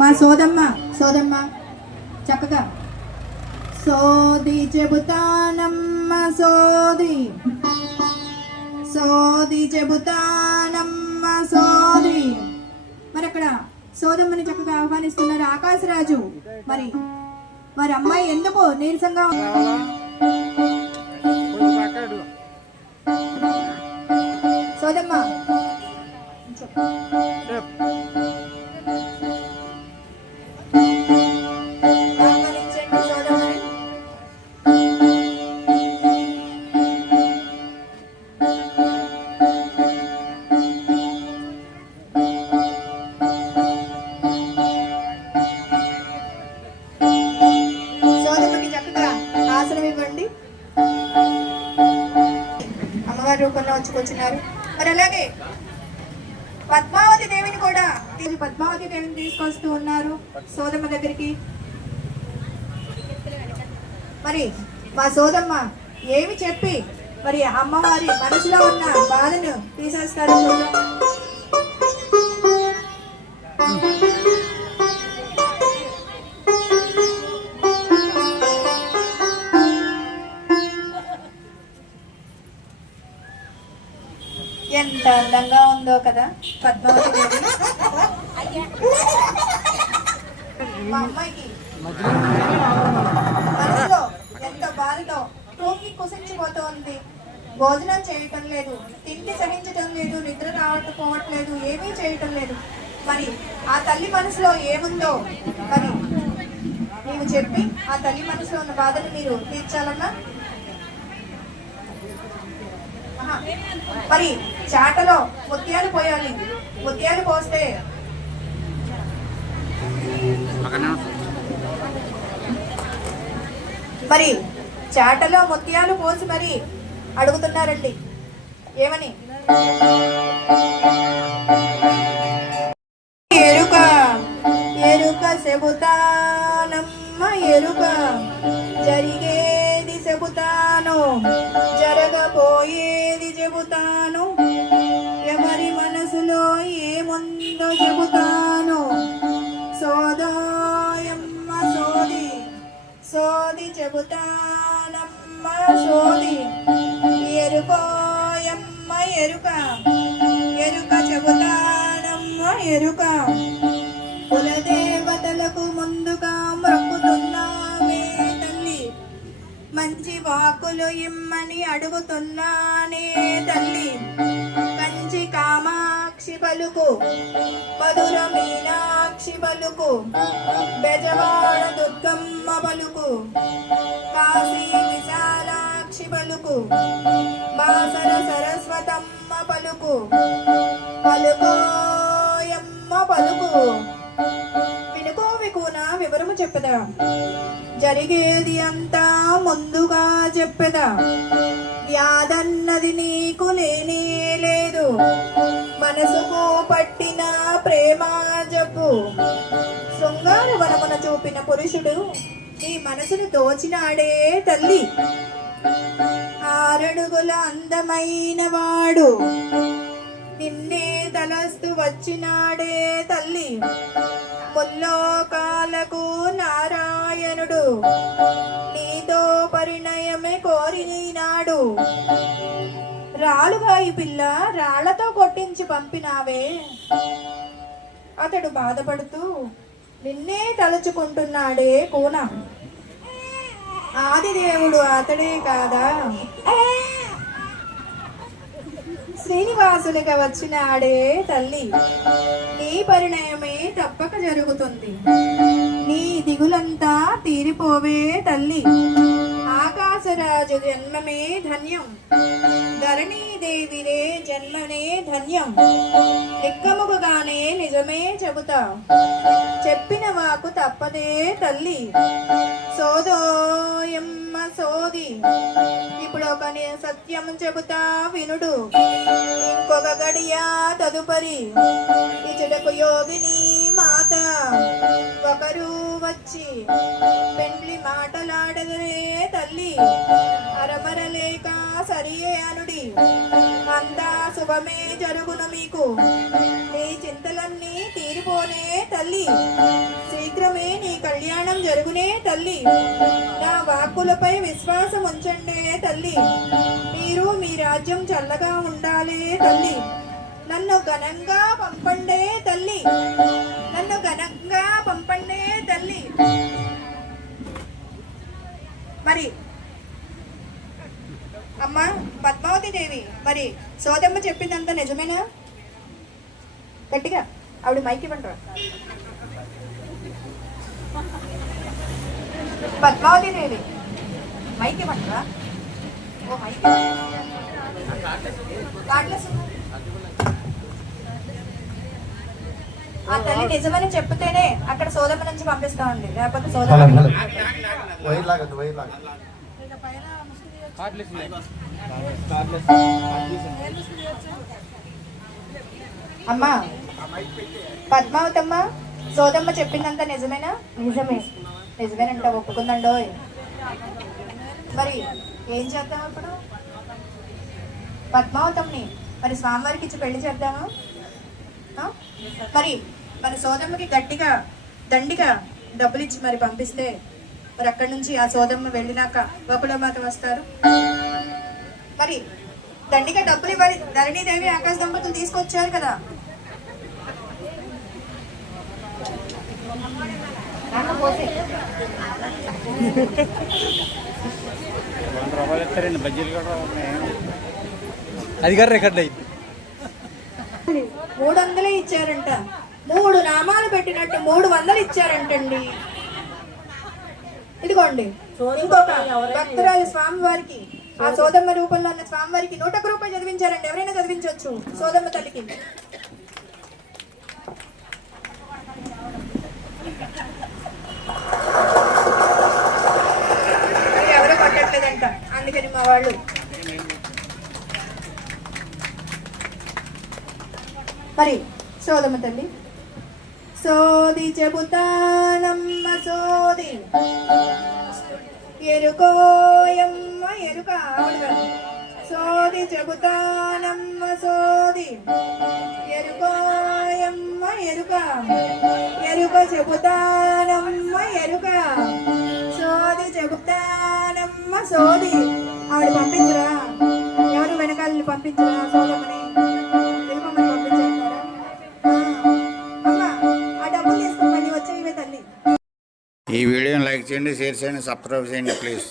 మా సోదమ్మ చక్కగా సోది చెబుతానమ్మ సోది చెబుతానమ్మ సోది. మరి అక్కడ సోదమ్మని చక్కగా ఆహ్వానిస్తున్నారు ఆకాశరాజు. మరి అమ్మాయి ఎందుకు నీరసంగా సోదమ్మ అమ్మవారి రూపంలో వచ్చుకొచ్చినారు. మరి అలాగే పద్మావతి దేవిని కూడా పద్మావతి దేవిని తీసుకొస్తూ ఉన్నారు సోదమ్మ దగ్గరికి. మరి మా సోదమ్మ ఏమి చెప్పి మరి అమ్మవారి మనసులో ఉన్న బాధను తీసేస్తారు. ఎంత అందంగా ఉందో కదా పద్మావతి దేవి. మా అమ్మాయికి మనసులో ఎంత బాధతో తూకి కుసించిపోతోంది. భోజనం చేయటం లేదు, తిండి సహించటం లేదు, నిద్ర రావట్లేదు, ఏమీ చేయటం లేదు. మరి ఆ తల్లి మనసులో ఏముందో మరి నేను చెప్పి ఆ తల్లి మనసులో ఉన్న బాధను మీరు తీర్చాలన్నా. మరి చాటలో ముత్యాలు పోయాలి. ముత్యాలు పోస్తే మరి చాటలో ముత్యాలు పోసి మరి అడుగుతున్నారండి ఏమని. ఎరుక ఎరుక చెబుతానమ్మ ఎరుక జరిగేది చెబుతాను, జరగబోయేది చెబుతాను, ఎవరి మనసులో ఏముందో చెబుతాను. సోదాయమ్మ సోది చెబుతానమ్మ సోది. ఎరుకోయమ్మ ఎరుక చెబుతానమ్మ ఎరుక. కులదేవతలకు ముందుగా మొక్కుతున్నామే తల్లి, మంచి వాకులు ఇమ్మని అడుగుతున్నానే తల్లి. కంచి కామాక్షి పలుకు, పదుల మీనాక్షి పలుకు, బెజవాడ దుర్గమ్మ పలుకు, కాశీ విశాలాక్షి పలుకు, బాసర సరస్వతమ్మ పలుకు, పలుకోయమ్మ పలుకు. వినుకో వికునా వివరము చెప్పదా, జరిగేది అంతా ముందుగా చెప్పదా. వ్యాధన్నది నీకు లేనే లేదు, మనసుకు పట్టిన ప్రేమ జబ్బు. శృంగార వనమున చూపిన పురుషుడు నీ మనసును దోచినాడే తల్లి. 6 అడుగుల అందమైన వాడు నిన్నే తలస్తూ వచ్చినాడే తల్లి. ముల్లోకాలకు నారాయణుడు నీతో పరిణయమే కోరినాడు. రాలుగాయి పిల్ల రాళ్లతో కొట్టించి పంపినావే. అతడు బాధపడుతూ నిన్నే తలుచుకుంటున్నాడే కూన. ఆదిదేవుడు అతడే కాదా, శ్రీనివాసునిగా వచ్చినాడే తల్లి. నీ పరిణయమే తప్పక జరుగుతుంది, నీ దిగులంతా తీరిపోవే తల్లి. ఆకాశరాజు జన్మమే ధన్యం, ధరణీదేవిరే జన్మనే ధన్యం. నిక్కముగానే నిజమే చెబుతా, చెప్పిన వాకు తప్పదే తల్లి. సోదోయమ్మ సోది. ఇప్పుడు ఒక సత్యం చెబుతా వినుడు. ఇంకొక గడియా తదుపరి ఇచ్చటకు యోగిని మాత ఒకరు వచ్చి పెండ్లి మాటలాడదరే తల్లి. అరమరలేక సరియే అనుడి, అంతా శుభమే జరుగును మీకు. నీ చింతలన్నీ తీరిపోనే తల్లి. తల్లి, శీఘ్రమే నీ కళ్యాణం జరుగునే తల్లి. నా వాక్కులపై విశ్వాసం ఉంచండే తల్లి. మీరు మీ రాజ్యం చల్లగా ఉండాలే తల్లి. నన్ను ఘనంగా పంపండే తల్లి, నన్ను ఘనంగా పంపండే తల్లి. మరి అమ్మ పద్మావతి దేవి, మరి సోదమ్మ చెప్పిందంతా నిజమేనా? గట్టిగా ఆవిడ మైక్ ఇవ్వండి. పద్మావతి దేవి మైక్ ఇవ్వండిరా. ఓ మైక్ ఆ తల్లి నిజమని చెప్తేనే అక్కడ సోదమ్మ నుంచి పంపిస్తామండి, లేకపోతే సోదమ్మ అమ్మా పద్మావతమ్మ, సోదమ్మ చెప్పిందంతా నిజమేనా? నిజమే. నిజమేనంట, ఒప్పుకుందండో. మరి ఏం చేద్దాం ఇప్పుడు? పద్మావతమ్మని మరి స్వామివారికి ఇచ్చి పెళ్లి చేద్దామా? మరి మన సోదమ్మకి గట్టిగా దండిగా డబ్బులు ఇచ్చి మరి పంపిస్తే మరి అక్కడి నుంచి ఆ సోదమ్మ వెళ్ళినాక గోకులమాత వస్తారు. మరి దండిగా డబ్బులు ఇవ్వాలి. ధరణీదేవి ఆకాశ దంపతులు తీసుకొచ్చారు కదా. అది గారు రికార్డ్ అయింది. 300 ఇచ్చారంట. 3 నామాలు పెట్టినట్టు 300 ఇచ్చారంటండి. ఇదిగోండి ఇంకొక భక్తురాలు స్వామి వారికి, ఆ సోదమ్మ రూపంలో ఉన్న స్వామి వారికి 101 రూపాయలు చదివించారండి. ఎవరైనా చదివించవచ్చు సోదమ్మ తల్లికి. ఎవరో పట్టట్లేదంట, అందుకని మా వాళ్ళు. మరి సోదమ్మ తల్లి, సోది చెబుతానమ్మ సోది, ఎరుకోయమ్మ ఎరుక. సోది చెబుతానమ్మ సోది, ఎరుకోయమ్మ ఎరుక. ఎరుక చెబుతానమ్మ ఎరుక, సోది చెబుతానమ్మ సోది. ఆవిడ పంపించరా? ఎవరు వెనకాలని పంపించరా? సోదమ్మని ఎరుకమ్మని పంపించారా? అమ్మ ఆ డబ్బులు తీసుకుని మళ్ళీ వచ్చేవే తల్లి. ఈ వీడియోని లైక్ చేయండి, షేర్ చేయండి, సబ్స్క్రైబ్ చేయండి ప్లీజ్.